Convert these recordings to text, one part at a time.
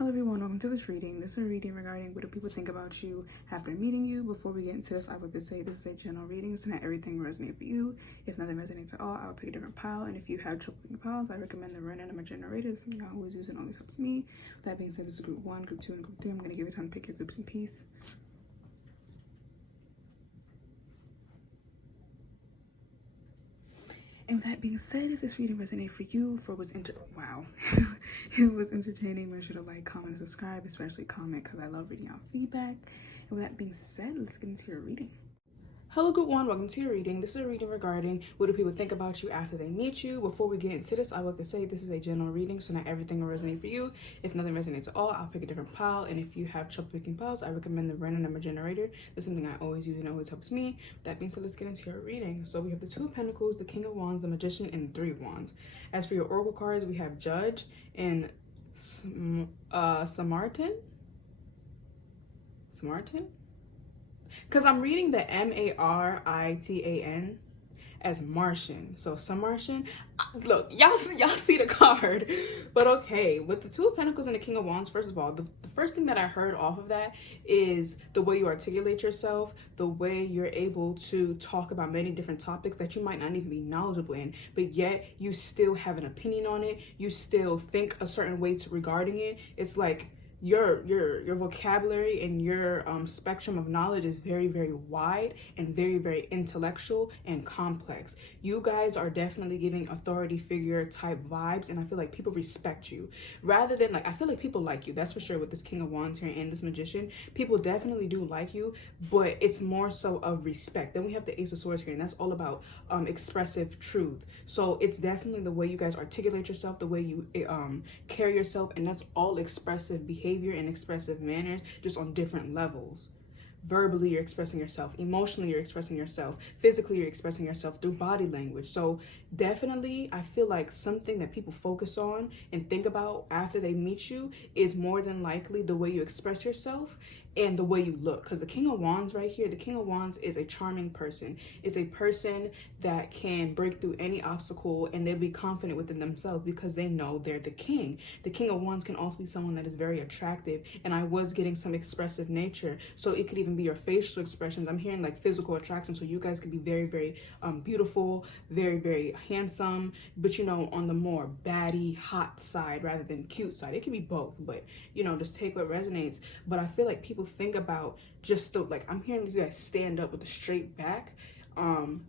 Hello everyone, welcome to this reading. This is a reading regarding what do people think about you after meeting you. Before we get into this, I would just say this is a general reading, so not everything resonates for you. If nothing resonates at all, I would pick a different pile. And if you have trouble picking piles, I recommend the random number generator. It's something I always use and always helps me. With that being said, this is group 1, group 2, and group 3. I'm going to give you time to pick your groups in peace. And with that being said, if this reading resonated for you, if it was it was entertaining, make sure to like, comment, and subscribe, especially comment because I love reading out feedback. And with that being said, let's get into your reading. Hello group 1, welcome to your reading. This is a reading regarding what do people think about you after they meet you. Before we get into this, I would like to say this is a general reading, so not everything will resonate for you. If nothing resonates at all, I'll pick a different pile. And if you have trouble picking piles, I recommend the random number generator. That's something I always use and always helps me. With that being said, let's get into your reading. So we have the Two of Pentacles, the King of Wands, the Magician, and the Three of Wands. As for your oracle cards, we have Judge and Samartan? Because I'm reading the M-A-R-I-T-A-N as Martian. So some Martian. Look, y'all see the card. But okay, with the Two of Pentacles and the King of Wands, first of all, the first thing that I heard off of that is the way you articulate yourself, the way you're able to talk about many different topics that you might not even be knowledgeable in, but yet you still have an opinion on it. You still think a certain way regarding it. It's like your vocabulary and your spectrum of knowledge is very, very wide and very, very intellectual and complex. You guys are definitely giving authority figure type vibes, and I feel like people respect you rather than I feel like people like you, that's for sure. With this King of Wands here and this Magician, people definitely do like you, but it's more so of respect. Then we have the Ace of Swords here, and that's all about expressive truth. So it's definitely the way you guys articulate yourself, the way you carry yourself, and that's all expressive behavior and expressive manners, just on different levels. Verbally, you're expressing yourself. Emotionally, you're expressing yourself. Physically, you're expressing yourself through body language. So definitely, I feel like something that people focus on and think about after they meet you is more than likely the way you express yourself and the way you look. Because the King of Wands right here, the King of Wands is a charming person. It's a person that can break through any obstacle, and they'll be confident within themselves because they know they're the king. The King of Wands can also be someone that is very attractive, and I was getting some expressive nature, so it could even be your facial expressions. I'm hearing like physical attraction, so you guys could be very, very beautiful, very, very handsome, but on the more baddie, hot side rather than cute side. It can be both, but just take what resonates. But I feel like people think about just I'm hearing you guys stand up with a straight back,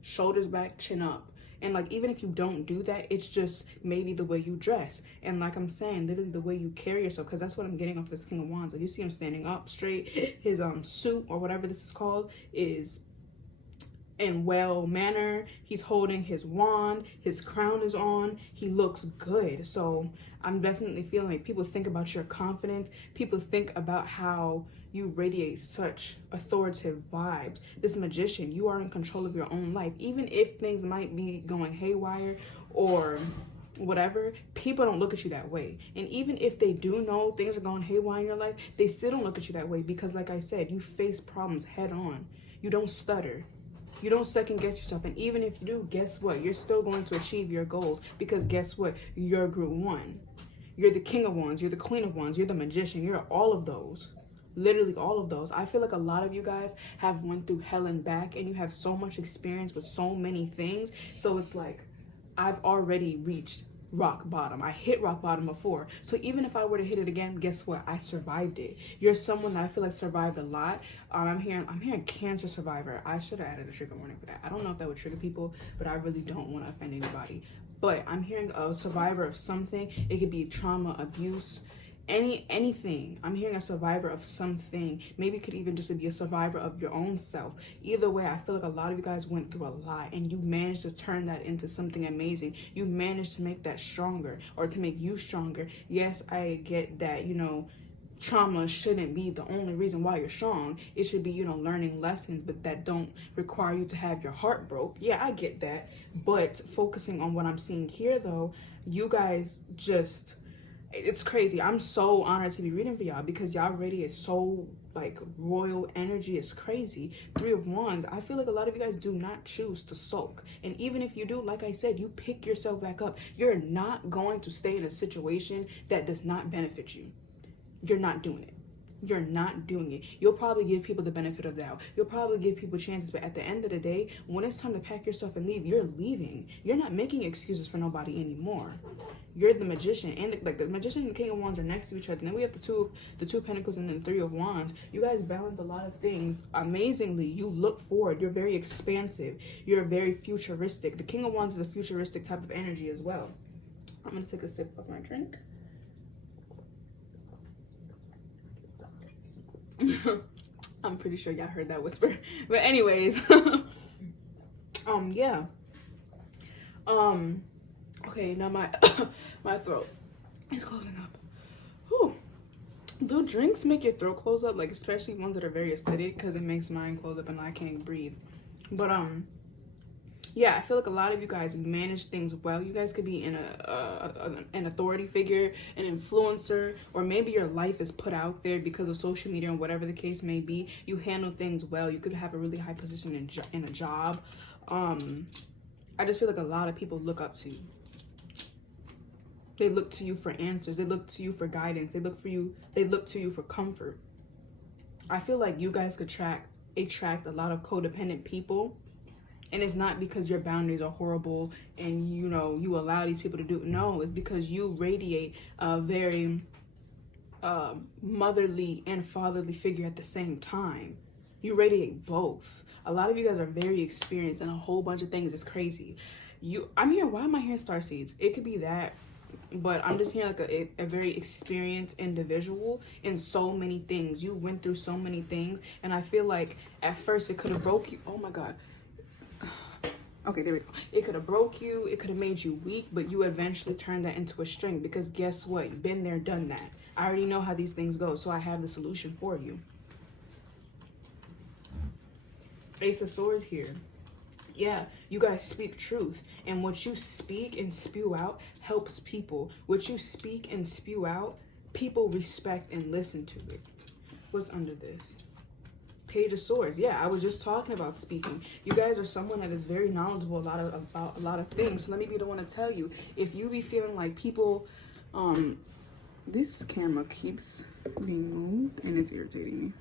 shoulders back, chin up. And even if you don't do that, it's just maybe the way you dress. And like I'm saying, literally the way you carry yourself, because that's what I'm getting off this King of Wands. Like, you see him standing up straight. His suit or whatever this is called is in well manner. He's holding his wand. His crown is on. He looks good. So I'm definitely feeling like people think about your confidence. People think about how you radiate such authoritative vibes. This Magician, you are in control of your own life. Even if things might be going haywire or whatever, people don't look at you that way. And even if they do know things are going haywire in your life, they still don't look at you that way because, like I said, you face problems head on. You don't stutter. You don't second guess yourself. And even if you do, guess what? You're still going to achieve your goals because guess what? You're group 1. You're the King of Wands. You're the Queen of Wands. You're the Magician. You're all of those. Literally all of those. I feel like a lot of you guys have went through hell and back, and you have so much experience with so many things. So it's like, I've already reached rock bottom. I hit rock bottom before. So even if I were to hit it again, guess what? I survived it. You're someone that I feel like survived a lot. I'm hearing cancer survivor. I should have added a trigger warning for that. I don't know if that would trigger people, but I really don't want to offend anybody. But I'm hearing a survivor of something. It could be trauma, abuse, anything. I'm hearing a survivor of something. Maybe it could even just be a survivor of your own self. Either way, I feel like a lot of you guys went through a lot, and you managed to turn that into something amazing. You managed to make that stronger, or to make you stronger. Yes, I get that, trauma shouldn't be the only reason why you're strong. It should be, learning lessons, but that don't require you to have your heart broke. Yeah, I get that. But focusing on what I'm seeing here, though, you guys just, it's crazy. I'm so honored to be reading for y'all because y'all radiate so royal energy. Is crazy. Three of Wands. I feel like a lot of you guys do not choose to sulk, and even if you do, like I said, you pick yourself back up. You're not going to stay in a situation that does not benefit you. you're not doing it. You're not doing it. You'll probably give people the benefit of the doubt. You'll probably give people chances, but at the end of the day, when it's time to pack your stuff and leave, you're leaving. You're not making excuses for nobody anymore. You're the magician, and the magician and the king of wands are next to each other. And then we have the two pentacles and then the three of wands. You guys balance a lot of things amazingly. You look forward. You're very expansive. You're very futuristic. The king of wands is a futuristic type of energy as well. I'm gonna take a sip of my drink. I'm pretty sure y'all heard that whisper. But anyways, yeah. Okay, now my my throat is closing up. Whew. Do drinks make your throat close up? Like, especially ones that are very acidic, because it makes mine close up and I can't breathe. But yeah, I feel like a lot of you guys manage things well. You guys could be in an authority figure, an influencer, or maybe your life is put out there because of social media and whatever the case may be. You handle things well. You could have a really high position in a job. I just feel like a lot of people look up to you. They look to you for answers. They look to you for guidance. They look to you for comfort. I feel like you guys could attract a lot of codependent people. And it's not because your boundaries are horrible and, you know, you allow these people to do it. No, it's because you radiate a very motherly and fatherly figure at the same time. You radiate both. A lot of you guys are very experienced in a whole bunch of things. It's crazy. I'm hearing, why am I hearing starseeds? It could be that, but I'm just hearing like a very experienced individual in so many things. You went through so many things, and I feel like at first it could have broke you. Oh my God. Okay, there we go. It could have broke you. It could have made you weak, but you eventually turned that into a strength, because guess what? You've been there, done that. I already know how these things go, so I have the solution for you. Ace of Swords here. Yeah, you guys speak truth, and what you speak and spew out helps people. What you speak and spew out, people respect and listen to it. What's under this? Page of Swords. Yeah, I was just talking about speaking. You guys are someone that is very knowledgeable about a lot of things. So let me be the one to tell you, if you be feeling like people, this camera keeps being moved and it's irritating me.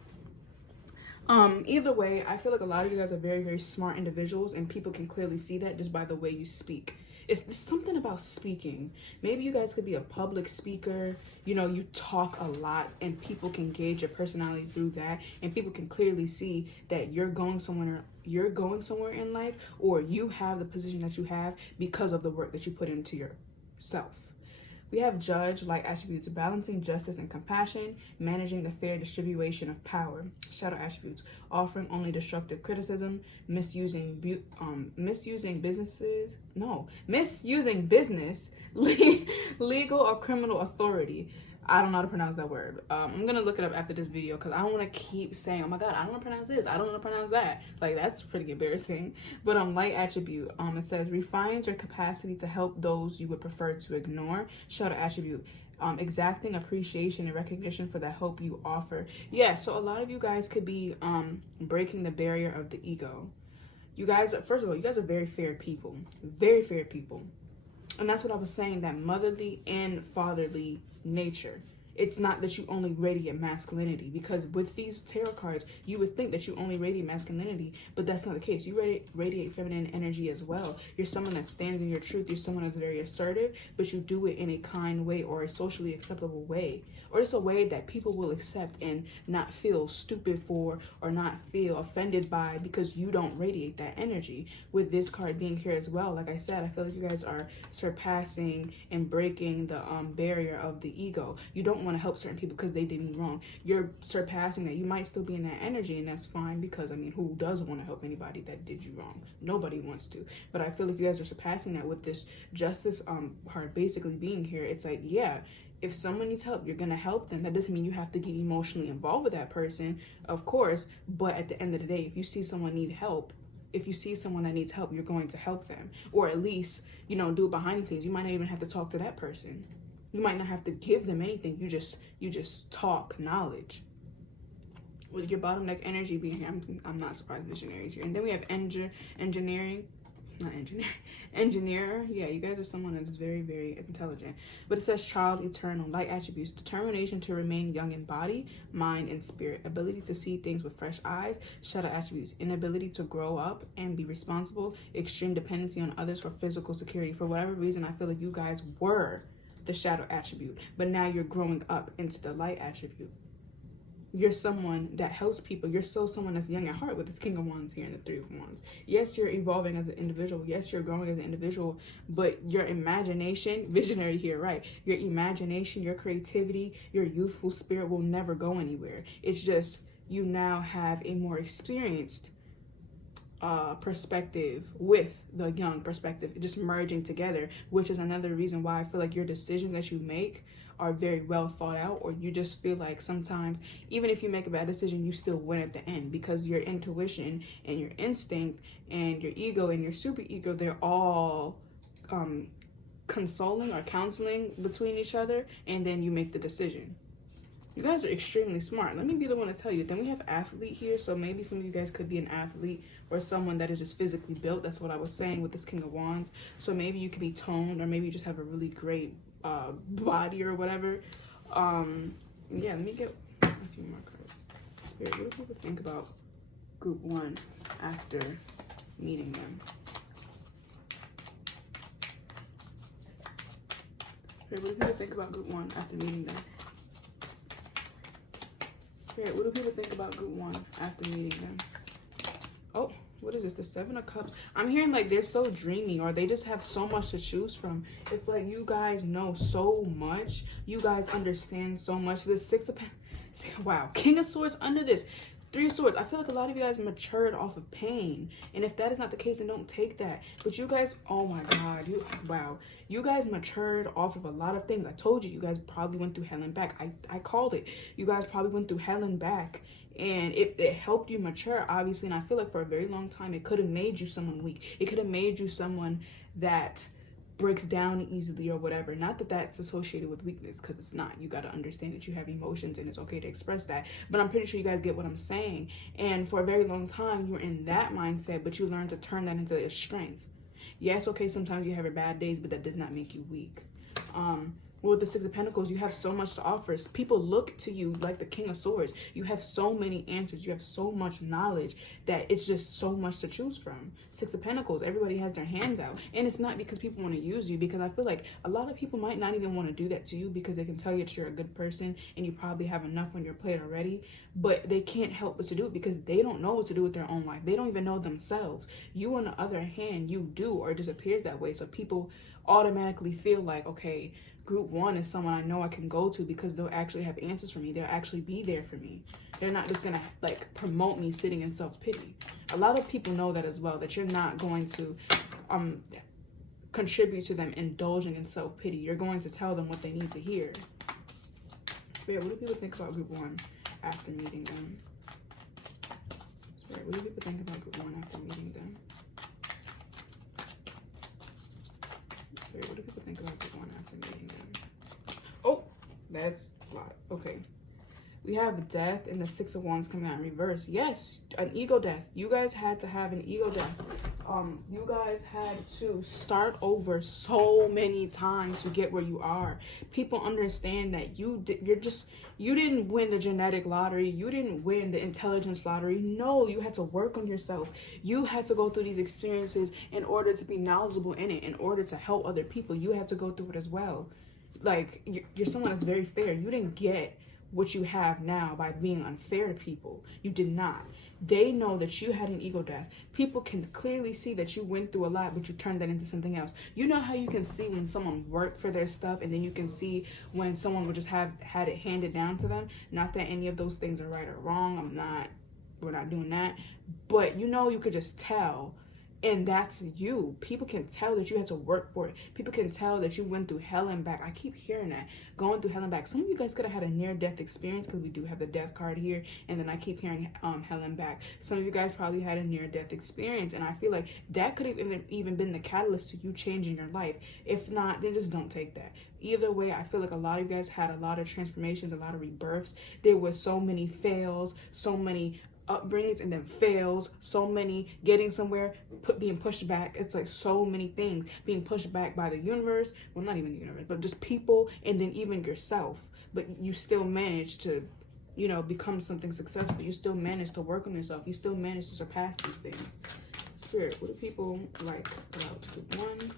Either way, I feel like a lot of you guys are very, very smart individuals, and people can clearly see that just by the way you speak. It's something about speaking. Maybe you guys could be a public speaker. You know, you talk a lot and people can gauge your personality through that, and people can clearly see that you're going somewhere in life, or you have the position that you have because of the work that you put into yourself. We have Judge, light attributes, balancing justice and compassion, managing the fair distribution of power. Shadow attributes, offering only destructive criticism, misusing business, legal or criminal authority. I don't know how to pronounce that word. I'm gonna look it up after this video, because I don't want to keep saying, oh my God, I don't want to pronounce this, I don't want to pronounce that. Like, that's pretty embarrassing. But light attribute, it says refines your capacity to help those you would prefer to ignore. Shadow attribute, exacting appreciation and recognition for the help you offer. Yeah, so a lot of you guys could be breaking the barrier of the ego. You guys, first of all, you guys are very fair people. Very fair people. And that's what I was saying, that motherly and fatherly nature. It's not that you only radiate masculinity, because with these tarot cards, you would think that you only radiate masculinity, but that's not the case. You radiate feminine energy as well. You're someone that stands in your truth. You're someone that's very assertive, but you do it in a kind way, or a socially acceptable way, or just a way that people will accept and not feel stupid for, or not feel offended by, because you don't radiate that energy. With this card being here as well, like I said, I feel like you guys are surpassing and breaking the barrier of the ego. You don't want to help certain people because they did me wrong. You're surpassing that. You might still be in that energy, and that's fine, because I mean, who doesn't want to help anybody that did you wrong? Nobody wants to. But I feel like you guys are surpassing that with this justice card basically being here. It's like, yeah, if someone needs help, you're gonna help them. That doesn't mean you have to get emotionally involved with that person, of course, but at the end of the day, if you see someone need help, if you see someone that needs help, you're going to help them, or at least, you know, do it behind the scenes. You might not even have to talk to that person. You might not have to give them anything. You just talk knowledge. With your bottom deck energy being here, I'm not surprised visionaries here. And then we have engineering. not engineer, engineer. Yeah, you guys are someone that is very, very intelligent. But it says child, eternal, light attributes, determination to remain young in body, mind, and spirit, ability to see things with fresh eyes, shadow attributes, inability to grow up and be responsible, extreme dependency on others for physical security. For whatever reason, I feel like you guys were the shadow attribute, but now you're growing up into the light attribute. You're someone that helps people. You're still someone that's young at heart with this King of Wands here and the Three of Wands. Yes, you're evolving as an individual. Yes, you're growing as an individual, but your imagination, visionary here, right? Your imagination, your creativity, your youthful spirit will never go anywhere. It's just you now have a more experienced perspective with the young perspective, just merging together, which is another reason why I feel like your decisions that you make are very well thought out, or you just feel like sometimes even if you make a bad decision, you still win at the end, because your intuition and your instinct and your ego and your super ego, they're all consoling or counseling between each other, and then you make the decision. You guys are extremely smart. Let me be the one to tell you. Then we have athlete here, so maybe some of you guys could be an athlete or someone that is just physically built. That's what I was saying with this King of Wands. So maybe you could be toned, or maybe you just have a really great body or whatever. Yeah, let me get a few more cards. Spirit, what do people think about group 1 after meeting them? Spirit, what do people think about group 1 after meeting them? Spirit, what do people think about group 1 after meeting them? Oh, what is this? The 7 of Cups. I'm hearing like they're so dreamy, or they just have so much to choose from. It's like you guys know so much. You guys understand so much. The 6 of wow, King of Swords under this. 3 of Swords. I feel like a lot of you guys matured off of pain. And if that is not the case, then don't take that. But you guys, oh my God, wow. You guys matured off of a lot of things. I told you, you guys probably went through hell and back. I called it. You guys probably went through hell and back. And it helped you mature, obviously. And I feel like for a very long time, it could have made you someone weak. It could have made you someone that breaks down easily or whatever. Not that that's associated with weakness, because it's not. You got to understand that you have emotions and it's okay to express that. But I'm pretty sure you guys get what I'm saying. And for a very long time, you were in that mindset, but you learned to turn that into a strength. Yes, okay, sometimes you have your bad days, but that does not make you weak. Well, with the 6 of Pentacles, you have so much to offer. People look to you like the King of Swords. You have so many answers. You have so much knowledge that it's just so much to choose from. 6 of Pentacles, everybody has their hands out. And it's not because people want to use you, because I feel like a lot of people might not even want to do that to you, because they can tell you that you're a good person and you probably have enough on your plate already. But they can't help but to do it because they don't know what to do with their own life. They don't even know themselves. You, on the other hand, you do, or it just appears that way. So people automatically feel like, okay, group 1 is someone I know I can go to because they'll actually have answers for me. They'll actually be there for me. They're not just gonna like promote me sitting in self-pity. A lot of people know that as well, that you're not going to contribute to them indulging in self-pity. You're going to tell them what they need to hear. Spirit, what do people think about group 1 after meeting them? Spirit, what do people think about group 1 after meeting them? Spirit, what do people think about group 1 after meeting them? Oh, that's a lot. Okay. We have death and the 6 of Wands coming out in reverse. Yes, an ego death. You guys had to have an ego death. You guys had to start over so many times to get where you are. People understand that you didn't win the genetic lottery. You didn't win the intelligence lottery. No, you had to work on yourself. You had to go through these experiences in order to be knowledgeable in it, in order to help other people. You had to go through it as well. Like, you're someone that's very fair. You didn't get what you have now by being unfair to people. You did not. They know that you had an ego death. People can clearly see that you went through a lot, but you turned that into something else. You know how you can see when someone worked for their stuff, and then you can see when someone would just have had it handed down to them. Not that any of those things are right or wrong. We're not doing that. But you know, you could just tell. And that's you. People can tell that you had to work for it. People can tell that you went through hell and back. I keep hearing that. Going through hell and back. Some of you guys could have had a near-death experience, because we do have the death card here. And then I keep hearing hell and back. Some of you guys probably had a near-death experience. And I feel like that could have even been the catalyst to you changing your life. If not, then just don't take that. Either way, I feel like a lot of you guys had a lot of transformations, a lot of rebirths. There were so many fails, so many upbringings and then fails, so many getting somewhere, being pushed back. It's like so many things being pushed back by the universe. Well, not even the universe, but just people, and then even yourself. But you still manage to, you know, become something successful. You still manage to work on yourself. You still manage to surpass these things. Spirit, what do people like about one?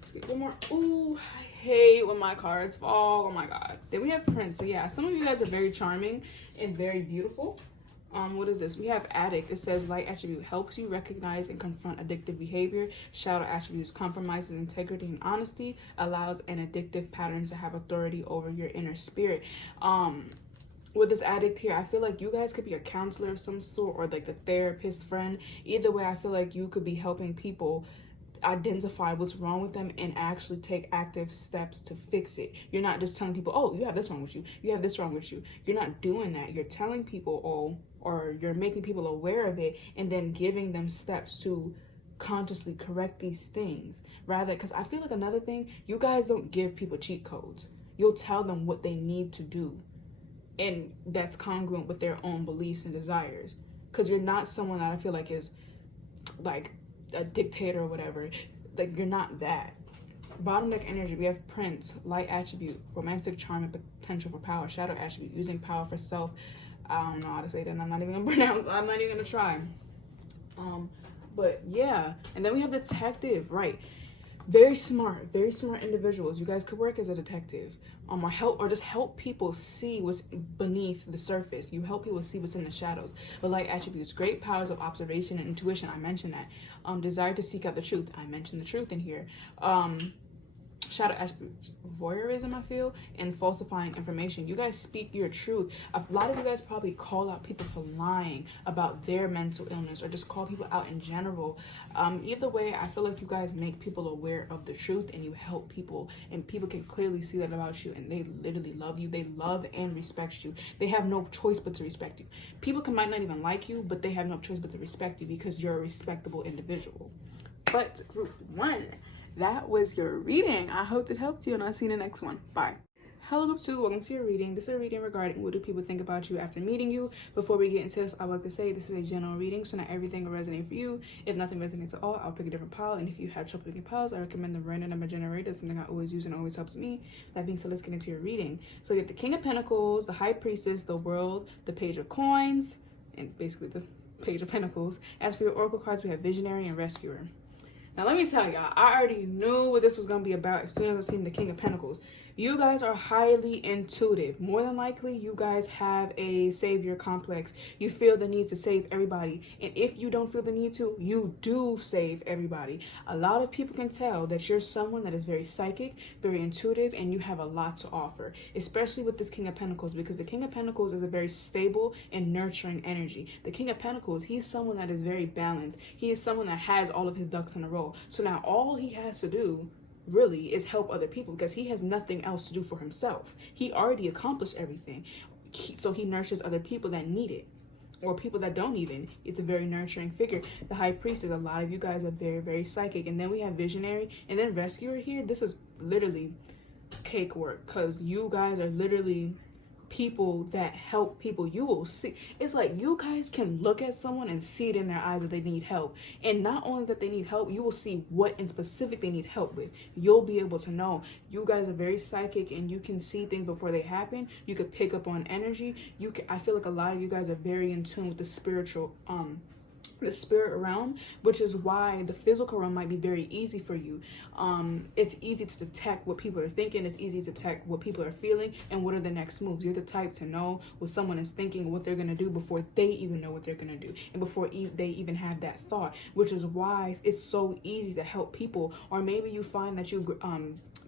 Let's get one more. Ooh, I hate when my cards fall. Oh my god. Then we have Prince. So yeah, some of you guys are very charming and very beautiful. What is this? We have Addict. It says light attribute helps you recognize and confront addictive behavior. Shadow attributes compromises integrity and honesty, allows an addictive pattern to have authority over your inner spirit. With this addict here, I feel like you guys could be a counselor of some sort, or like the therapist friend. Either way, I feel like you could be helping people identify what's wrong with them and actually take active steps to fix it. You're not just telling people, oh, you have this wrong with you, you have this wrong with you. You're not doing that. You're telling people, oh, or you're making people aware of it and then giving them steps to consciously correct these things. Rather, because I feel like another thing, you guys don't give people cheat codes. You'll tell them what they need to do, and that's congruent with their own beliefs and desires. Because you're not someone that I feel like is like a dictator or whatever. Like, you're not that. Bottom deck energy, we have Prince, light attribute, romantic charm and potential for power. Shadow attribute, using power for self. I don't know how to say that, and I'm not even gonna pronounce, I'm not even gonna try. But yeah, and then we have detective, right? Very smart individuals. You guys could work as a detective, or just help people see what's beneath the surface. You help people see what's in the shadows. But light attributes, great powers of observation and intuition. I mentioned that. Desire to seek out the truth. I mentioned the truth in here. Shadow attributes, voyeurism, I feel, and falsifying information. You guys speak your truth. A lot of you guys probably call out people for lying about their mental illness, or just call people out in general. Either way, I feel like you guys make people aware of the truth, and you help people, and people can clearly see that about you, and they literally love you. They love and respect you. They have no choice but to respect you. People might not even like you, but they have no choice but to respect you because you're a respectable individual. But group one, that was your reading. I hope it helped you, and I'll see you in the next one. Bye. Hello group 2, welcome to your reading. This is a reading regarding what do people think about you after meeting you. Before we get into this, I would like to say this is a general reading, so not everything will resonate for you. If nothing resonates at all, I'll pick a different pile, and if you have trouble picking piles, I recommend the random number generator, something I always use and always helps me. That being said, let's get into your reading. So you have the King of Pentacles, the High Priestess, the World, the Page of Coins, and basically the Page of Pentacles. As for your Oracle cards, we have Visionary and Rescuer. Now, let me tell y'all, I already knew what this was going to be about as soon as I seen the King of Pentacles. You guys are highly intuitive. More than likely, you guys have a savior complex. You feel the need to save everybody. And if you don't feel the need to, you do save everybody. A lot of people can tell that you're someone that is very psychic, very intuitive, and you have a lot to offer, especially with this King of Pentacles, because the King of Pentacles is a very stable and nurturing energy. The King of Pentacles, he's someone that is very balanced. He is someone that has all of his ducks in a row. So now all he has to do really is help other people, because he has nothing else to do for himself. He already accomplished everything. So he nurtures other people that need it, or people that don't even. It's a very nurturing figure. The High Priestess, a lot of you guys are very, very psychic. And then we have Visionary, and then Rescuer here. This is literally cake work, because you guys are literally people that help people. You will see, it's like you guys can look at someone and see it in their eyes that they need help. And not only that they need help, you will see what in specific they need help with. You'll be able to know. You guys are very psychic, and you can see things before they happen. You could pick up on energy. I feel like a lot of you guys are very in tune with the spiritual the spirit realm, which is why the physical realm might be very easy for you. It's easy to detect what people are thinking. It's easy to detect what people are feeling and what are the next moves. You're the type to know what someone is thinking, what they're going to do before they even know what they're going to do, and before they even have that thought, which is why it's so easy to help people. Or maybe you find that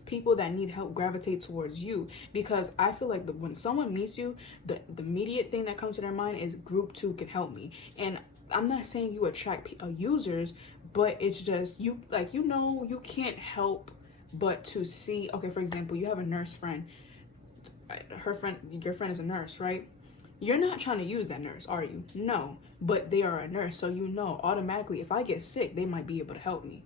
people that need help gravitate towards you, because I feel like when someone meets you, the immediate thing that comes to their mind is group 2 can help me. And I'm not saying you attract users, but it's just you can't help but to see. Okay, for example, you have a nurse friend. Your friend is a nurse, right? You're not trying to use that nurse, are you? No, but they are a nurse, so you know automatically if I get sick, they might be able to help me.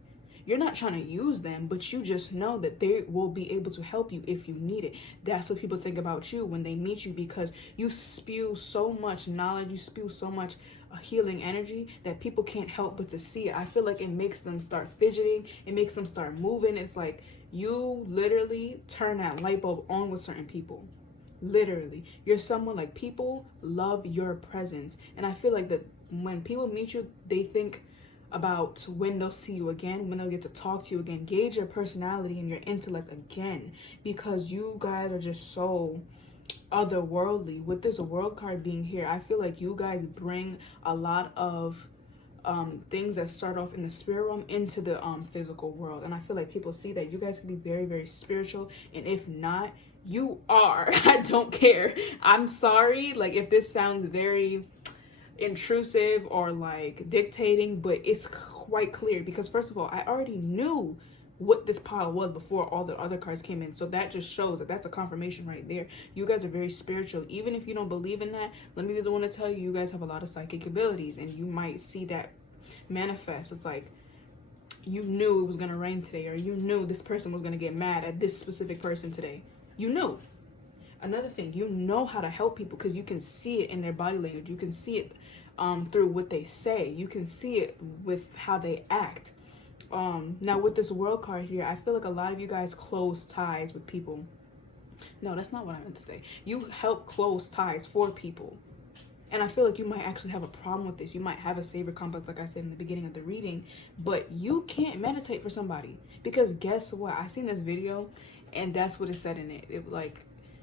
you're not trying to use them, but you just know that they will be able to help you if you need it. That's what people think about you when they meet you, because you spew so much knowledge, you spew so much healing energy that people can't help but to see it. I feel like it makes them start fidgeting, it makes them start moving. It's like you literally turn that light bulb on with certain people. Literally, you're someone like people love your presence, and I feel like that when people meet you, they think about when they'll see you again, when they'll get to talk to you again. Gauge your personality and your intellect again, because you guys are just so otherworldly. With this world card being here, I feel like you guys bring a lot of things that start off in the spirit realm into the physical world, and I feel like people see that you guys can be very, very spiritual, and if not, you are. I don't care. I'm sorry, like, if this sounds very intrusive or like dictating, but it's quite clear, because first of all, I already knew what this pile was before all the other cards came in, so that just shows that that's a confirmation right there. You guys are very spiritual. Even if you don't believe in that, let me be the one to tell you, you guys have a lot of psychic abilities, and you might see that manifest. It's like you knew it was gonna rain today, or you knew this person was gonna get mad at this specific person today. You knew. Another thing, you know how to help people because you can see it in their body language. You can see it through what they say. You can see it with how they act. Now with this world card here, I feel like a lot of you guys close ties with people. No, that's not what I meant to say. You help close ties for people. And I feel like you might actually have a problem with this. You might have a savior complex, like I said in the beginning of the reading, but you can't meditate for somebody, because guess what? I seen this video and that's what it said in it. It like,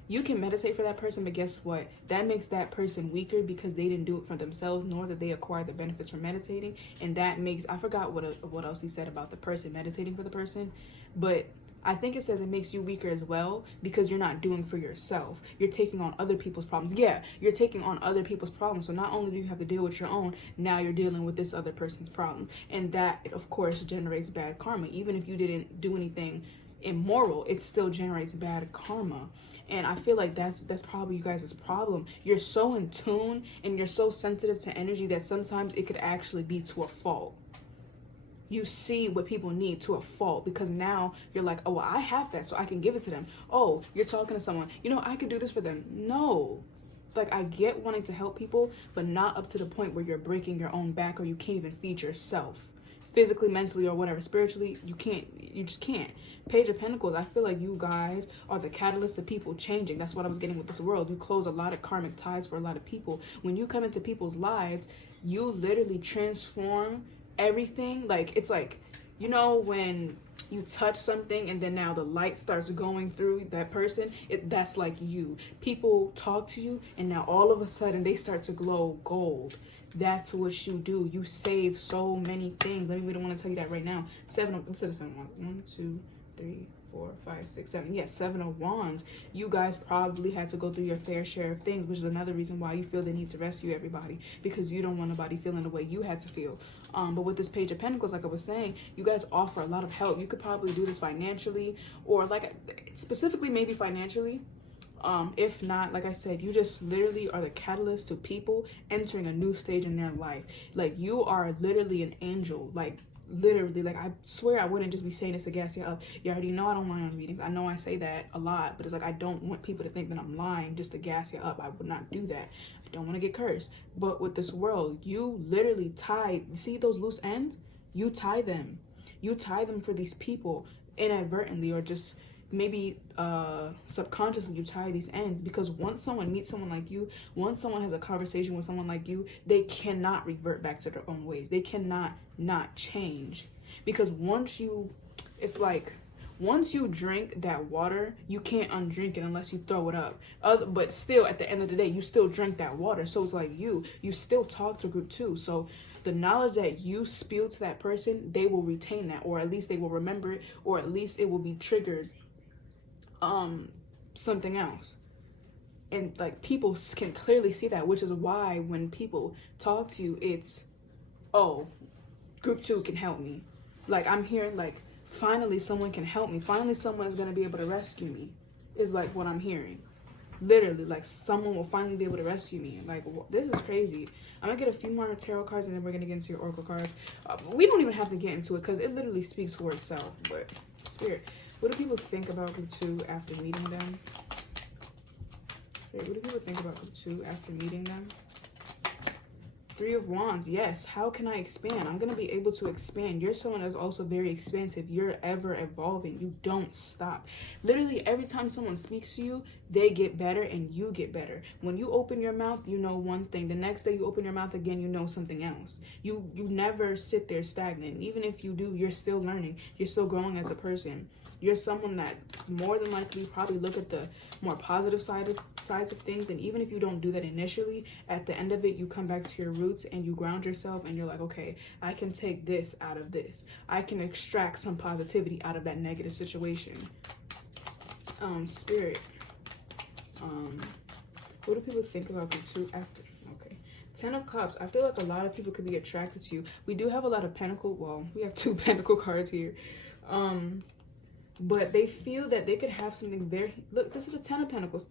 you can meditate for that person, but guess what? That makes that person weaker because they didn't do it for themselves, nor that they acquired the benefits from meditating. And that makes, I forgot what else he said about the person meditating for the person, but I think it says it makes you weaker as well because you're not doing for yourself. You're taking on other people's problems. Yeah, you're taking on other people's problems. So not only do you have to deal with your own, now you're dealing with this other person's problem. And that, of course, generates bad karma. Even if you didn't do anything immoral, it still generates bad karma. And I feel like that's probably you guys' problem. You're so in tune and you're so sensitive to energy that sometimes it could actually be to a fault. You see what people need to a fault, because now you're like, oh, well, I have that, so I can give it to them. Oh, you're talking to someone, you know, I could do this for them. No. Like, I get wanting to help people, but not up to the point where you're breaking your own back, or you can't even feed yourself. Physically, mentally, or whatever, spiritually, you just can't. Page of Pentacles, I feel like you guys are the catalyst of people changing. That's what I was getting with this world. You close a lot of karmic ties for a lot of people. When you come into people's lives, you literally transform everything. Like, it's like, you know, when you touch something and then now the light starts going through that person, that's like you. People talk to you and now all of a sudden they start to glow gold. That's what you do. You save so many things. Let me, we don't want to tell you that right now. Instead of 7 wands. 1, 2, 3, 4, 5, 6, 7. Yes, 7 of wands. You guys probably had to go through your fair share of things, which is another reason why you feel the need to rescue everybody, because you don't want nobody feeling the way you had to feel. But with this Page of Pentacles, like I was saying, you guys offer a lot of help. You could probably do this financially, or like specifically maybe financially. If not, like I said, you just literally are the catalyst to people entering a new stage in their life. Like, you are literally an angel. Like, literally, like, I swear I wouldn't just be saying this to gas you up. You already know I don't lie on readings. I know I say that a lot, but it's like I don't want people to think that I'm lying just to gas you up. I would not do that. I don't want to get cursed. But with this world, you literally tie, see those loose ends? You tie them. You tie them for these people inadvertently, or just maybe subconsciously you tie these ends, because once someone meets someone like you, once someone has a conversation with someone like you, they cannot revert back to their own ways. They cannot not change, because once you, it's like, once you drink that water, you can't undrink it unless you throw it up. But still, at the end of the day, you still drink that water. So it's like you still talk to group 2. So the knowledge that you spew to that person, they will retain that, or at least they will remember it, or at least it will be triggered something else. And like, people can clearly see that, which is why when people talk to you, it's, oh, group 2 can help me. Like, I'm hearing like, finally someone can help me. Finally someone is going to be able to rescue me, is like what I'm hearing. Literally, like, someone will finally be able to rescue me. Like, this is crazy. I'm gonna get a few more tarot cards, and then we're gonna get into your oracle cards. We don't even have to get into it because it literally speaks for itself. But Spirit, what do people think about group 2 after meeting them? Spirit, what do people think about group 2 after meeting them? 3 of Wands, yes. How can I expand? I'm going to be able to expand. You're someone that's also very expansive. You're ever evolving. You don't stop. Literally, every time someone speaks to you, they get better and you get better. When you open your mouth, you know one thing. The next day you open your mouth again, you know something else. You never sit there stagnant. Even if you do, you're still learning. You're still growing as a person. You're someone that more than likely probably look at the more positive sides of things. And even if you don't do that initially, at the end of it, you come back to your roots and you ground yourself and you're like, okay, I can take this out of this. I can extract some positivity out of that negative situation. Spirit. What do people think about group 2 after? Okay. 10 of Cups. I feel like a lot of people could be attracted to you. We do have a lot of pentacle. Well, we have 2 pentacle cards here. But they feel that they could have something very... Look, this is the 10 of Pentacles.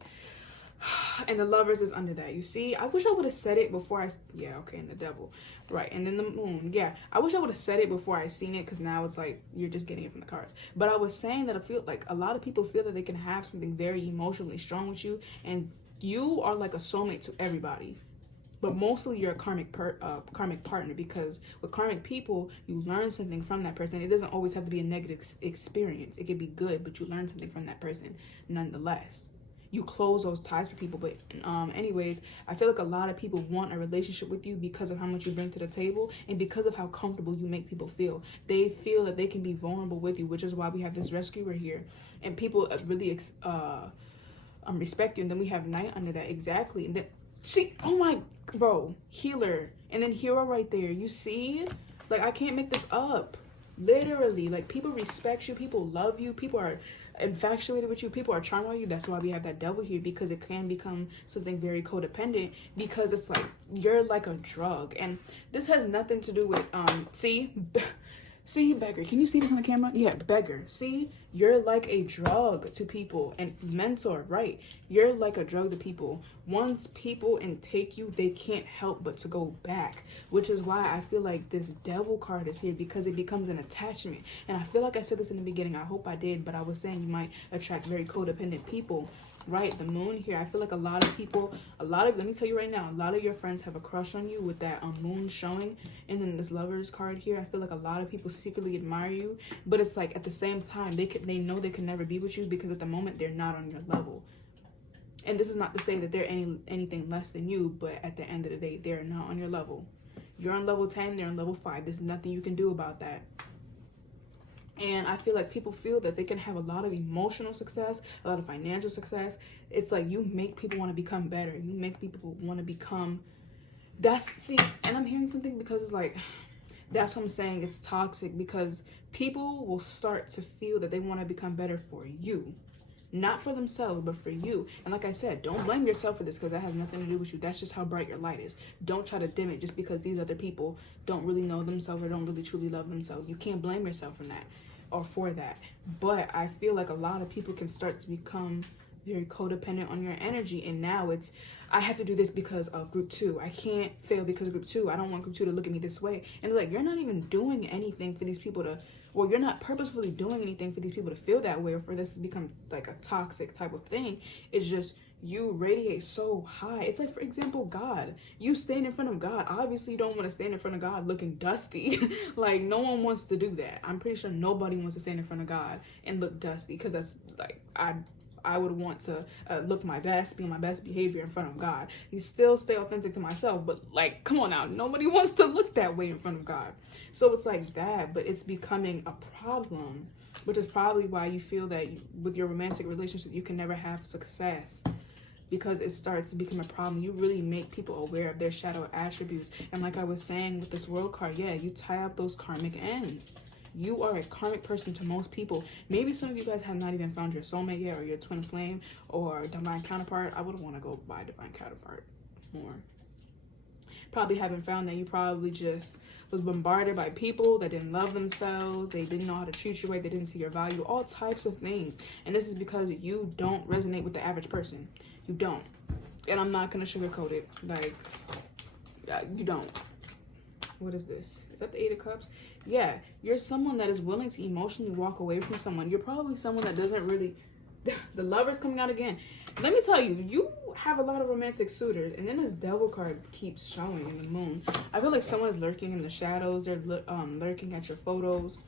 And the Lovers is under that. You see? I wish I would have said it before I... Yeah, okay, and the Devil. Right, and then the Moon. Yeah, I wish I would have said it before I seen it, because now it's like you're just getting it from the cards. But I was saying that I feel like a lot of people feel that they can have something very emotionally strong with you, and you are like a soulmate to everybody. But mostly you're a karmic partner, because with karmic people, you learn something from that person. It doesn't always have to be a negative experience. It could be good, but you learn something from that person nonetheless. You close those ties with people. But anyways, I feel like a lot of people want a relationship with you because of how much you bring to the table and because of how comfortable you make people feel. They feel that they can be vulnerable with you, which is why we have this rescuer here. And people really respect you. And then we have Knight under that. Exactly. And then see, oh my, bro, Healer, and then Hero right there. You see, like, I can't make this up. Literally, like, people respect you, people love you, people are infatuated with you, people are charmed by you. That's why we have that Devil here, because it can become something very codependent, because it's like you're like a drug. And this has nothing to do with see, beggar. Can you see this on the camera? Yeah, beggar. See, you're like a drug to people. And mentor, right? You're like a drug to people. Once people intake you, they can't help but to go back. Which is why I feel like this Devil card is here, because it becomes an attachment. And I feel like I said this in the beginning. I hope I did. But I was saying you might attract very codependent people. Right, the Moon here. I feel like a lot of people, let me tell you right now, a lot of your friends have a crush on you with that Moon showing. And then this Lovers card here, I feel like a lot of people secretly admire you, but it's like at the same time they know they can never be with you, because at the moment they're not on your level. And this is not to say that they're anything less than you, but at the end of the day, they're not on your level. You're on level 10, they're on level 5. There's nothing you can do about that. And I feel like people feel that they can have a lot of emotional success, a lot of financial success. It's like you make people want to become better. You make people want to become... and I'm hearing something, because it's like, that's what I'm saying. It's toxic, because people will start to feel that they want to become better for you. Not for themselves, but for you. And like I said, don't blame yourself for this, because that has nothing to do with you. That's just how bright your light is. Don't try to dim it just because these other people don't really know themselves or don't really truly love themselves. You can't blame yourself from that or for that. But I feel like a lot of people can start to become very codependent on your energy. And now it's, I have to do this because of group 2. I can't fail because of group 2. I don't want group 2 to look at me this way. And like, you're not even doing anything for these people to... Well, you're not purposefully doing anything for these people to feel that way, or for this to become like a toxic type of thing. It's just you radiate so high. It's like, for example, God. You stand in front of God. Obviously, you don't want to stand in front of God looking dusty. Like, no one wants to do that. I'm pretty sure nobody wants to stand in front of God and look dusty, because that's like, I would want to look my best, be on my best behavior in front of God. You still stay authentic to myself, but like, come on now. Nobody wants to look that way in front of God. So it's like that, but it's becoming a problem, which is probably why you feel that with your romantic relationship, you can never have success, because it starts to become a problem. You really make people aware of their shadow attributes. And like I was saying with this World card, yeah, you tie up those karmic ends. You are a karmic person to most people. Maybe some of you guys have not even found your soulmate yet, or your twin flame, or divine counterpart. I would want to go by divine counterpart more. Probably haven't found that. You probably just was bombarded by people that didn't love themselves. They didn't know how to treat you right. They didn't see your value. All types of things. And this is because you don't resonate with the average person. You don't. And I'm not gonna sugarcoat it. Like, you don't. What is this? Is that the 8 of Cups? Yeah, you're someone that is willing to emotionally walk away from someone. You're probably someone that doesn't really... The Lover's coming out again. Let me tell you, you have a lot of romantic suitors. And then this Devil card keeps showing in the moon. I feel like someone is lurking in the shadows. They're lurking at your photos.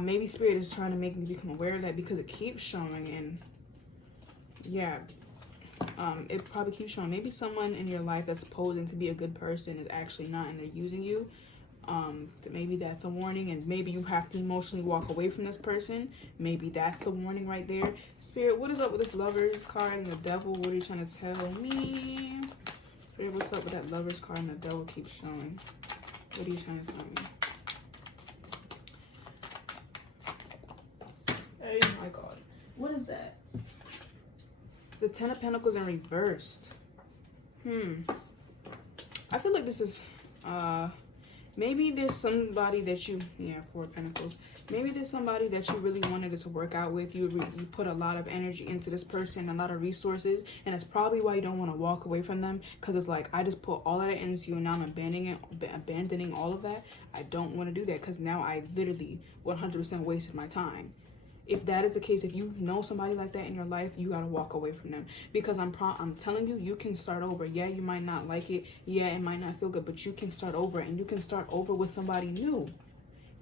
Maybe Spirit is trying to make me become aware of that because it keeps showing. And yeah, it probably keeps showing. Maybe someone in your life that's posing to be a good person is actually not, and they're using you. Maybe that's a warning, and maybe you have to emotionally walk away from this person. Maybe that's the warning right there. Spirit, what is up with this Lover's card and the Devil? What are you trying to tell me? Spirit, what's up with that Lover's card and the Devil keeps showing? What are you trying to tell me? Oh my God. What is that? The 10 of Pentacles in reversed. I feel like this is, maybe there's somebody that you, 4 of Pentacles. Maybe there's somebody that you really wanted it to work out with. You put a lot of energy into this person, a lot of resources, and it's probably why you don't want to walk away from them. Because it's like, I just put all of that into you, and now I'm abandoning all of that. I don't want to do that because now I literally 100% wasted my time. If that is the case, if you know somebody like that in your life, you gotta walk away from them. Because I'm telling you, you can start over. Yeah, you might not like it. Yeah, it might not feel good, but you can start over, and you can start over with somebody new.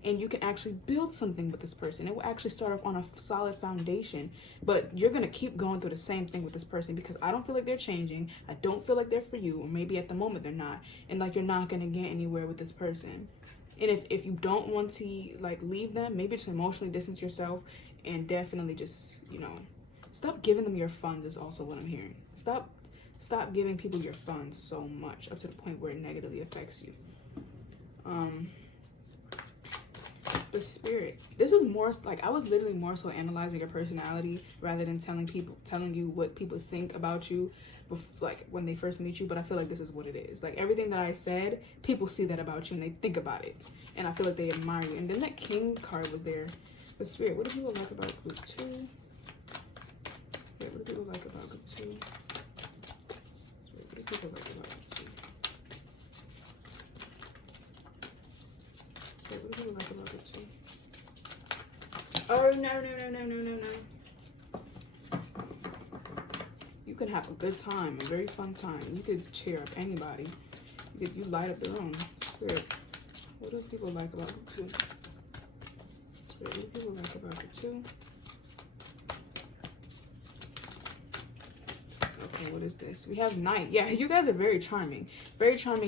And you can actually build something with this person. It will actually start off on a solid foundation. But you're gonna keep going through the same thing with this person because I don't feel like they're changing. I don't feel like they're for you, or maybe at the moment they're not. And like, you're not gonna get anywhere with this person. And if you don't want to like leave them, maybe just emotionally distance yourself, and definitely just, stop giving them your funds is also what I'm hearing. Stop giving people your funds so much up to the point where it negatively affects you. The Spirit, this is more like, I was literally more so analyzing your personality rather than telling you what people think about you like when they first meet you. But I feel like this is what it is. Like, everything that I said, people see that about you and they think about it, and I feel like they admire you. And then that King card was there. The Spirit, what do people like about group 2? Yeah, what do people like about group 2? Spirit, what do people like about group 2? Spirit, what do people like about group 2? Oh, no. You can have a good time, a very fun time. You could cheer up anybody. You light up the room. Spirit, what does people like about group 2? What do people like about it too? Okay, what is this? We have Knight. Yeah, you guys are very charming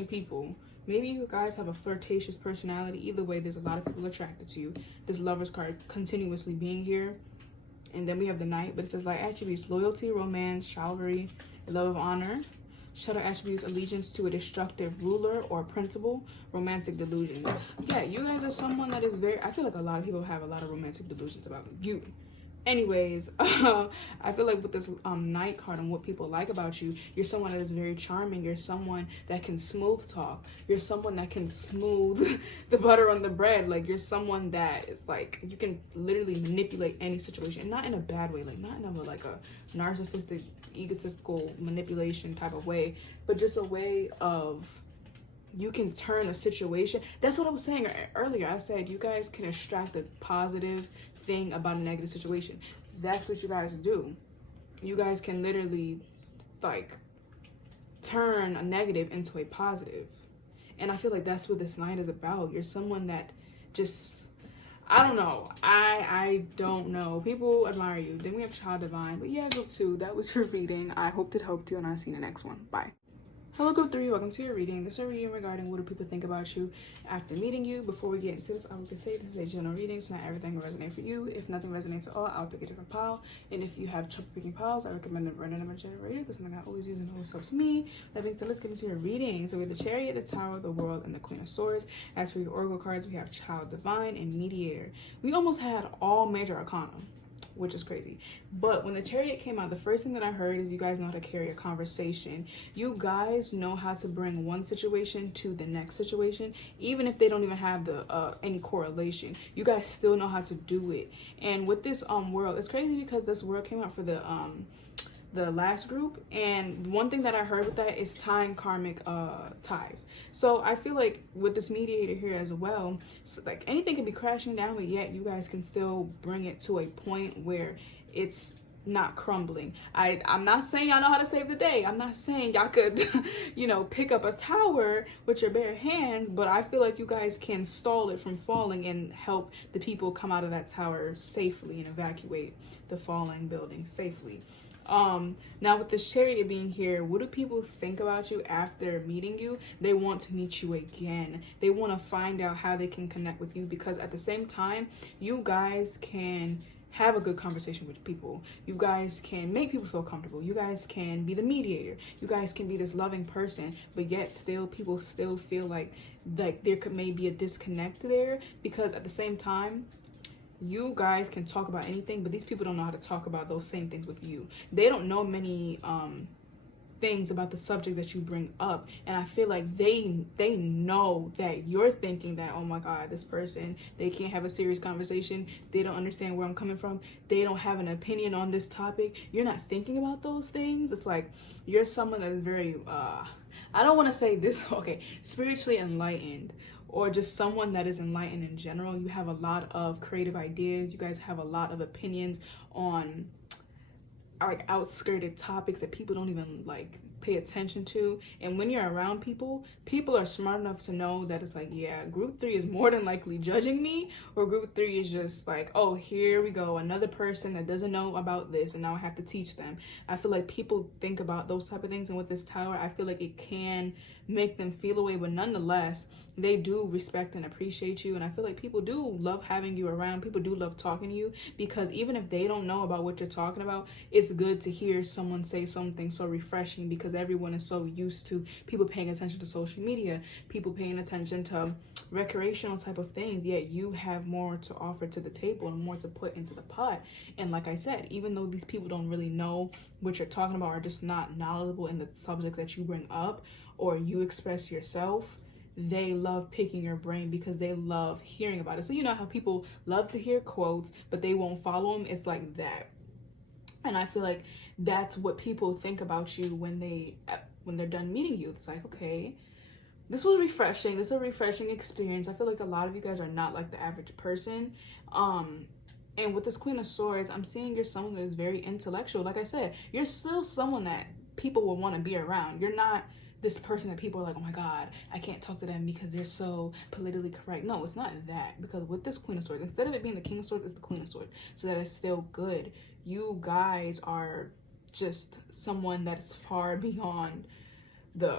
people. Maybe you guys have a flirtatious personality. Either way, there's a lot of people attracted to you. This Lover's card continuously being here. And then we have the Knight, but it says like attributes: loyalty, romance, chivalry, love of honor. Shadow attributes: allegiance to a destructive ruler or principle, romantic delusions. Yeah, you guys are someone that is very, I feel like a lot of people have a lot of romantic delusions about you. Anyways, I feel like with this Knight card and what people like about you, you're someone that is very charming. You're someone that can smooth talk. You're someone that can smooth the butter on the bread. Like, you're someone that is like, you can literally manipulate any situation. Not in a bad way, like not in a like a narcissistic, egotistical manipulation type of way, but just a way of, you can turn a situation. That's what I was saying earlier. I said you guys can extract a positive thing about a negative situation. That's what you guys do. You guys can literally like turn a negative into a positive. And I feel like that's what this Knight is about. You're someone that just, I don't know. I don't know. People admire you. Then we have Child Divine. But yeah, group 2, that was your reading. I hope it helped you, and I'll see you in the next one. Bye. Hello group 3, welcome to your reading. This is a reading regarding what do people think about you after meeting you. Before we get into this, I would say this is a general reading, so not everything will resonate for you. If nothing resonates at all, I'll pick a different pile. And if you have trouble picking piles, I recommend the random number generator. That's something I always use and always helps me. That being said, let's get into your reading. So we have the Chariot, the Tower, the World, and the Queen of Swords. As for your Oracle cards, we have Child Divine and Mediator. We almost had all major arcana, which is crazy. But when the Chariot came out, the first thing that I heard is you guys know how to carry a conversation. You guys know how to bring one situation to the next situation, even if they don't even have the any correlation. You guys still know how to do it. And with this world, it's crazy because this world came out for the the last group, and one thing that I heard with that is tying karmic ties. So I feel like with this mediator here as well, so like anything can be crashing down, but yet you guys can still bring it to a point where it's not crumbling. I'm not saying y'all know how to save the day. I'm not saying y'all could pick up a tower with your bare hands, but I feel like you guys can stall it from falling and help the people come out of that tower safely and evacuate the falling building safely. Now with this chariot being here, what do people think about you after meeting you? They want to meet you again. They want to find out how they can connect with you, because at the same time, you guys can have a good conversation with people. You guys can make people feel comfortable. You guys can be the mediator. You guys can be this loving person, but yet still people still feel like there may be a disconnect there, because at the same time, you guys can talk about anything, but these people don't know how to talk about those same things with you. They don't know many things about the subject that you bring up, and I feel like they know that you're thinking that, oh my god, this person, they can't have a serious conversation, they don't understand where I'm coming from, they don't have an opinion on this topic. You're not thinking about those things. It's like you're someone that is very I don't want to say this, okay, spiritually enlightened, or just someone that is enlightened in general. You have a lot of creative ideas. You guys have a lot of opinions on like outskirted topics that people don't even like pay attention to. And when you're around people are smart enough to know that it's like, yeah, group 3 is more than likely judging me, or group 3 is just like, oh, here we go, another person that doesn't know about this and now I have to teach them. I feel like people think about those type of things, and with this tower, I feel like it can make them feel away, but nonetheless, they do respect and appreciate you. And I feel like people do love having you around. People do love talking to you, because even if they don't know about what you're talking about, it's good to hear someone say something so refreshing, because everyone is so used to people paying attention to social media, people paying attention to recreational type of things, yet you have more to offer to the table and more to put into the pot. And like I said, even though these people don't really know what you're talking about, or just not knowledgeable in the subjects that you bring up or you express yourself, they love picking your brain because they love hearing about it. So you know how people love to hear quotes, but they won't follow them? It's like that. And I feel like that's what people think about you when they're done meeting you. It's like, okay, this was refreshing. This is a refreshing experience. I feel like a lot of you guys are not like the average person. And with this Queen of Swords, I'm seeing you're someone that is very intellectual. Like I said, you're still someone that people will want to be around. You're not this person that people are like, oh my god, I can't talk to them because they're so politically correct. No, it's not that. Because with this Queen of Swords, instead of it being the King of Swords, it's the Queen of Swords. So that is still good. You guys are just someone that is far beyond the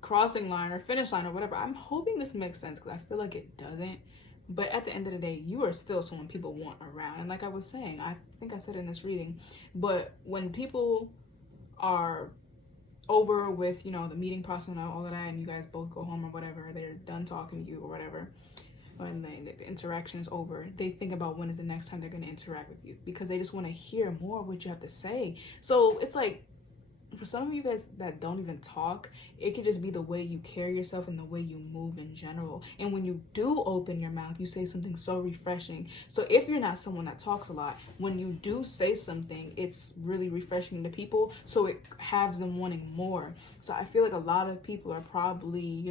crossing line or finish line or whatever. I'm hoping this makes sense, because I feel like it doesn't. But at the end of the day, you are still someone people want around. And like I was saying, I think I said in this reading, but when people are over with, the meeting process and all of that, and you guys both go home or whatever, they're done talking to you or whatever, when the interaction is over, they think about when is the next time they're going to interact with you, because they just want to hear more of what you have to say. So it's like, for some of you guys that don't even talk, it could just be the way you carry yourself and the way you move in general. And when you do open your mouth, you say something so refreshing. So if you're not someone that talks a lot, when you do say something, it's really refreshing to people, so it has them wanting more. So I feel like a lot of people are probably,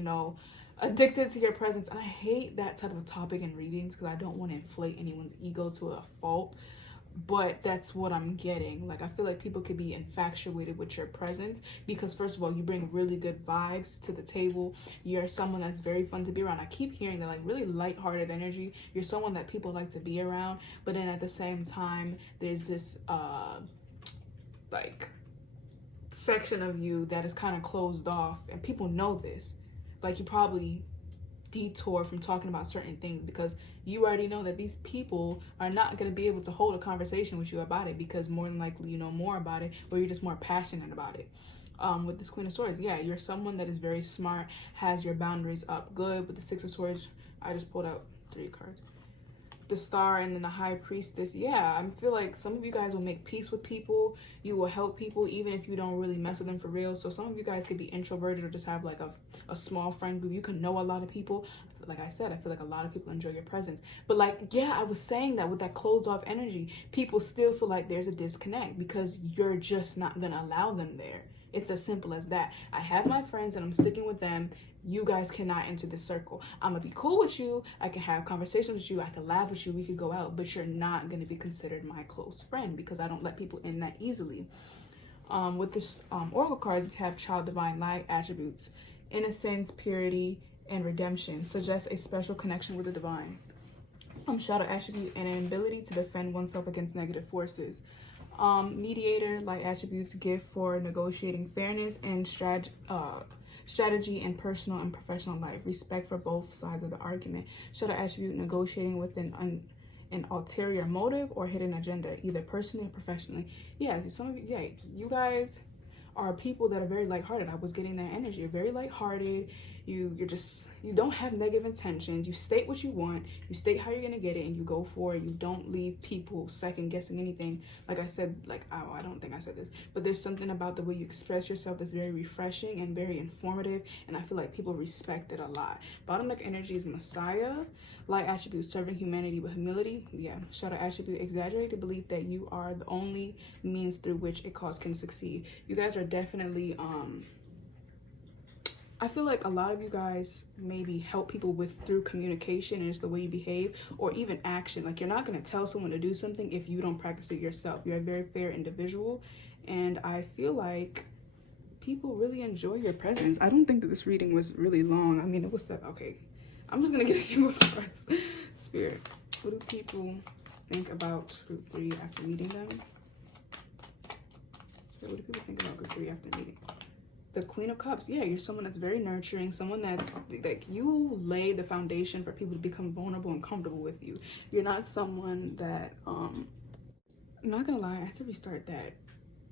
addicted to your presence. And I hate that type of topic in readings, because I don't want to inflate anyone's ego to a fault. But that's what I'm getting. Like, I feel like people could be infatuated with your presence, because first of all, you bring really good vibes to the table. You're someone that's very fun to be around. I keep hearing that, like, really lighthearted energy. You're someone that people like to be around. But then at the same time, there's this like section of you that is kind of closed off, and people know this. Like, you probably detour from talking about certain things because you already know that these people are not going to be able to hold a conversation with you about it, because more than likely you know more about it, or you're just more passionate about it. With this Queen of Swords, yeah, you're someone that is very smart, has your boundaries up good. With the Six of Swords, I just pulled out 3 cards. The Star and then the High Priestess. Yeah, I feel like some of you guys will make peace with people. You will help people even if you don't really mess with them for real. So some of you guys could be introverted or just have like a small friend group. You can know a lot of people. like I said, I feel like a lot of people enjoy your presence. But like, yeah, I was saying that with that closed off energy, people still feel like there's a disconnect because you're just not gonna allow them there. It's as simple as that. I have my friends and I'm sticking with them. You guys cannot enter this circle. I'm gonna be cool with you. I can have conversations with you. I can laugh with you. We could go out, but you're not gonna be considered my close friend because I don't let people in that easily. With this oracle cards, we have child, divine, light attributes, innocence, purity, and redemption. Suggests a special connection with the divine. Shadow attribute and an ability to defend oneself against negative forces. Mediator, light attributes, gift for negotiating fairness and strategy in personal and professional life. Respect for both sides of the argument. Shadow attribute, negotiating with an ulterior motive or hidden agenda, either personally or professionally. Yeah, some of you, yeah, you guys are people that are very lighthearted. I was getting that energy. You're very lighthearted. You don't have negative intentions. You state what you want. You state how you're gonna get it, and you go for it. You don't leave people second guessing anything. Like I said, like I don't think I said this, but there's something about the way you express yourself that's very refreshing and very informative, and I feel like people respect it a lot. Bottom deck energy is Messiah. Light attribute, serving humanity with humility. Yeah. Shadow attribute, exaggerated belief that you are the only means through which a cause can succeed. You guys are definitely I feel like a lot of you guys maybe help people with through communication and it's the way you behave, or even action. Like, you're not going to tell someone to do something if you don't practice it yourself. You're a very fair individual, and I feel like people really enjoy your presence. I don't think that this reading was really long. I mean, it was okay. I'm just gonna get a few more cards. Spirit, what do people think about group 3 after meeting them? What do people think about group 3 after meeting? The Queen of Cups. Yeah, you're someone that's very nurturing, someone that's like, you lay the foundation for people to become vulnerable and comfortable with you. You're not someone that I'm not gonna lie, I had to restart that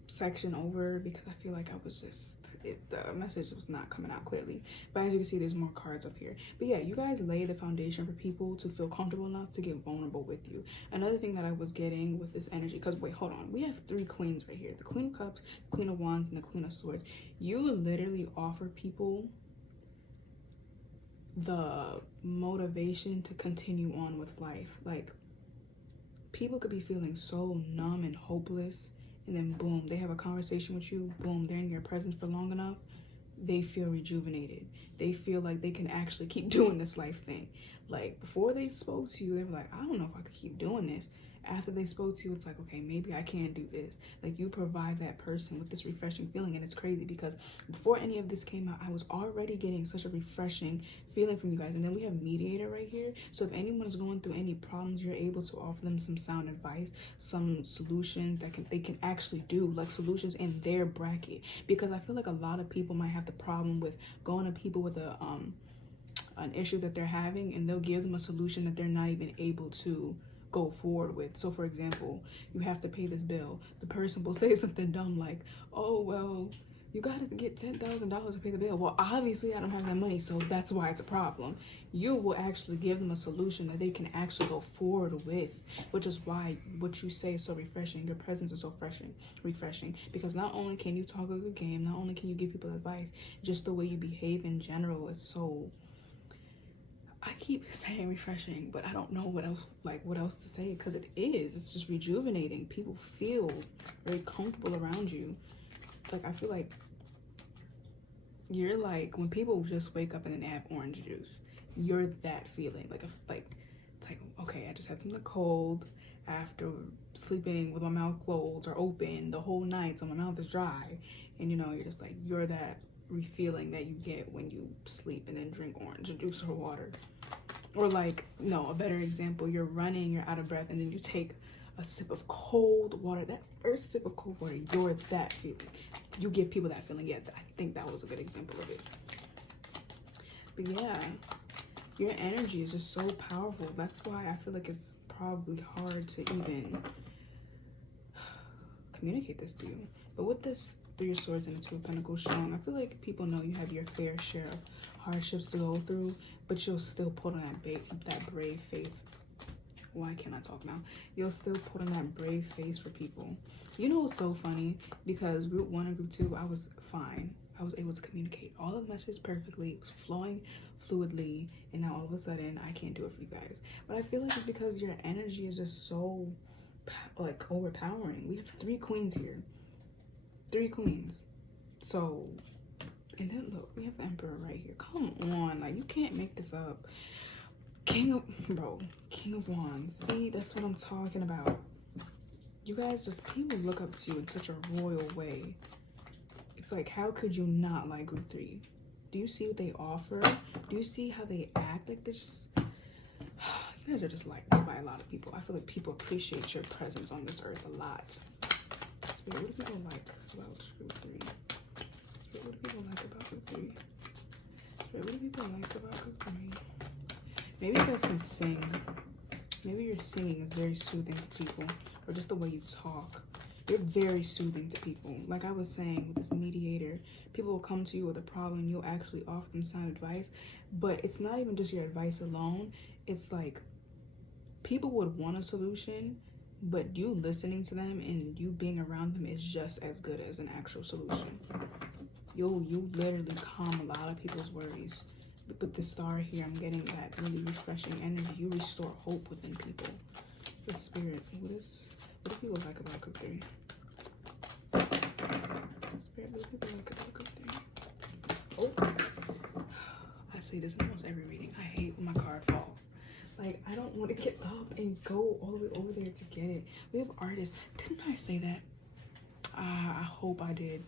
section over because I feel like I was just the message was not coming out clearly. But as you can see, there's more cards up here. But yeah, you guys lay the foundation for people to feel comfortable enough to get vulnerable with you. Another thing that I was getting with this energy, because wait, hold on, we have 3 queens right here: the Queen of Cups, the Queen of Wands, and the Queen of Swords. You literally offer people the motivation to continue on with life. Like, people could be feeling so numb and hopeless, and then boom, they have a conversation with you, boom, they're in your presence for long enough, they feel rejuvenated. They feel like they can actually keep doing this life thing. Like, before they spoke to you, they were like, I don't know if I could keep doing this. After they spoke to you, it's like, okay, maybe I can do this. Like, you provide that person with this refreshing feeling. And it's crazy because before any of this came out, I was already getting such a refreshing feeling from you guys. And then we have Mediator right here. So if anyone's going through any problems, you're able to offer them some sound advice, some solutions that they can actually do, like solutions in their bracket. Because I feel like a lot of people might have the problem with going to people with an issue that they're having, and they'll give them a solution that they're not even able to go forward with. So for example, you have to pay this bill. The person will say something dumb like, oh, well, you got to get $10,000 to pay the bill. Well, obviously I don't have that money, so that's why it's a problem. You will actually give them a solution that they can actually go forward with, which is why what you say is so refreshing. Your presence is so refreshing, because not only can you talk a good game, not only can you give people advice, just the way you behave in general is so, I keep saying refreshing, but I don't know what else to say, because it's just rejuvenating. People feel very comfortable around you. Like, I feel like you're like, when people just wake up and then they have orange juice, you're that feeling. Like, it's like, okay, I just had something cold after sleeping with my mouth closed or open the whole night, so my mouth is dry, and you know, you're just like, you're that feeling that you get when you sleep and then drink orange juice or water. Or like, no, a better example, you're running, you're out of breath, and then you take a sip of cold water. That first sip of cold water, you're that feeling. You give people that feeling. Yeah, I think that was a good example of it. But yeah, your energy is just so powerful. That's why I feel like it's probably hard to even communicate this to you. But with this 3 of Swords and the 2 of Pentacles showing, I feel like people know you have your fair share of hardships to go through, but you'll still put on that brave face. Why can't I talk now? You'll still put on that brave face for people. You know what's so funny? Because group 1 and group 2, I was fine. I was able to communicate all of the messages perfectly. It was flowing fluidly, and now all of a sudden I can't do it for you guys. But I feel like it's because your energy is just so like overpowering. We have 3 queens here. 3 queens. So, and then look, we have the Emperor right here. Come on, like, you can't make this up. King of Wands. See, that's what I'm talking about. You guys just, people look up to you in such a royal way. It's like, how could you not like group 3? Do you see what they offer? Do you see how they act? Like, they're just, you guys are just liked by a lot of people. I feel like people appreciate your presence on this earth a lot. Spirit, what do people like about group 3? Spirit, what do people like about group 3? Spirit, what do people like about group 3? Maybe you guys can sing. Maybe your singing is very soothing to people, or just the way you talk. You're very soothing to people. Like I was saying with this mediator, people will come to you with a problem and you'll actually offer them sound advice. But it's not even just your advice alone. It's like people would want a solution, but you listening to them and you being around them is just as good as an actual solution. You literally calm a lot of people's worries. With the star here, I'm getting that really refreshing energy. You restore hope within people. The Spirit, what do people like about group 3? Spirit, what do people like about group 3? Oh, I say this in almost every reading. I hate when my card falls. Like, I don't want to get up and go all the way over there to get it. We have artists. Didn't I say that? I hope I did.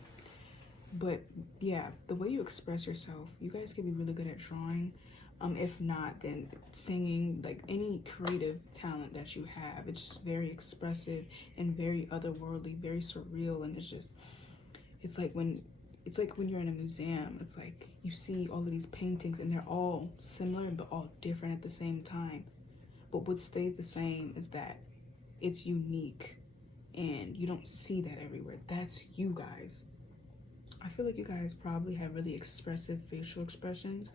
But yeah, the way you express yourself, you guys can be really good at drawing. If not, then singing, like any creative talent that you have. It's just very expressive and very otherworldly, very surreal. And it's like when you're in a museum, it's like you see all of these paintings and they're all similar but all different at the same time. But what stays the same is that it's unique, and you don't see that everywhere. That's you guys. I feel like you guys probably have really expressive facial expressions,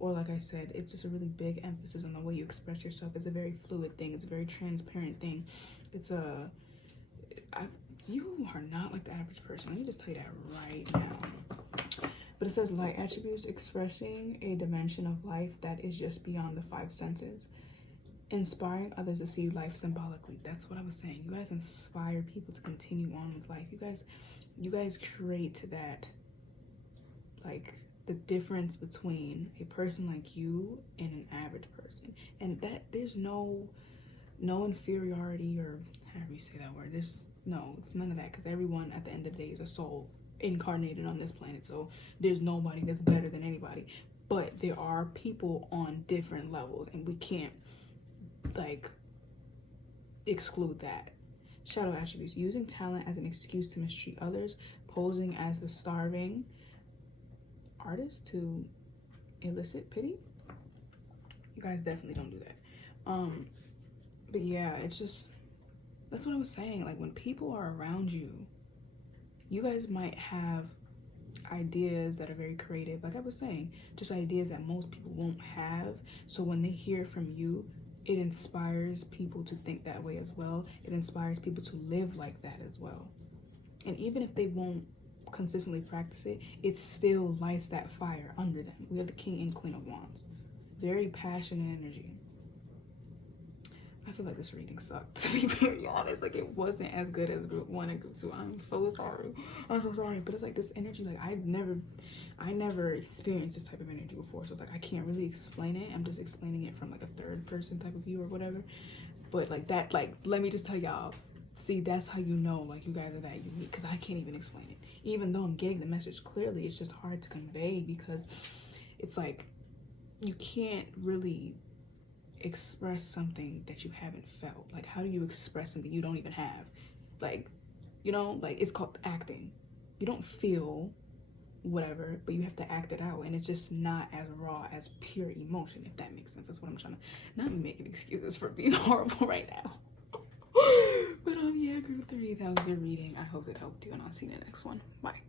or like I said, it's just a really big emphasis on the way you express yourself. It's a very fluid thing. It's a very transparent thing. You are not like the average person. Let me just tell you that right now. But it says light attributes expressing a dimension of life that is just beyond the 5 senses. Inspiring others to see life symbolically. That's what I was saying. You guys inspire people to continue on with life. You guys create that, like, the difference between a person like you and an average person. And that there's no inferiority, or however you say that word. It's none of that, because everyone at the end of the day is a soul incarnated on this planet. So there's nobody that's better than anybody. But there are people on different levels, and we can't, like, exclude that. Shadow attributes: using talent as an excuse to mistreat others, posing as the starving artist to elicit pity. You guys definitely don't do that. But yeah, it's just, that's what I was saying. Like, when people are around you, you guys might have ideas that are very creative. Like I was saying, just ideas that most people won't have. So when they hear from you, it inspires people to think that way as well. It inspires people to live like that as well. And even if they won't consistently practice it, it still lights that fire under them. We have the King and Queen of Wands. Very passionate energy. I feel like this reading sucked, to be very honest. Like, it wasn't as good as group 1 and group 2. I'm so sorry. But it's like this energy, like I never experienced this type of energy before. So it's like I can't really explain it. I'm just explaining it from like a third person type of view or whatever. But like that, like, let me just tell y'all, see, that's how you know, like, you guys are that unique, because I can't even explain it. Even though I'm getting the message clearly, it's just hard to convey, because it's like you can't really express something that you haven't felt. Like, how do you express something you don't even have? Like, you know, like, it's called acting. You don't feel whatever, but you have to act it out, and it's just not as raw as pure emotion, if that makes sense. That's what I'm trying to, not be making excuses for being horrible right now. But yeah, group 3, that was your reading. I hope it helped you, and I'll see you in the next one. Bye.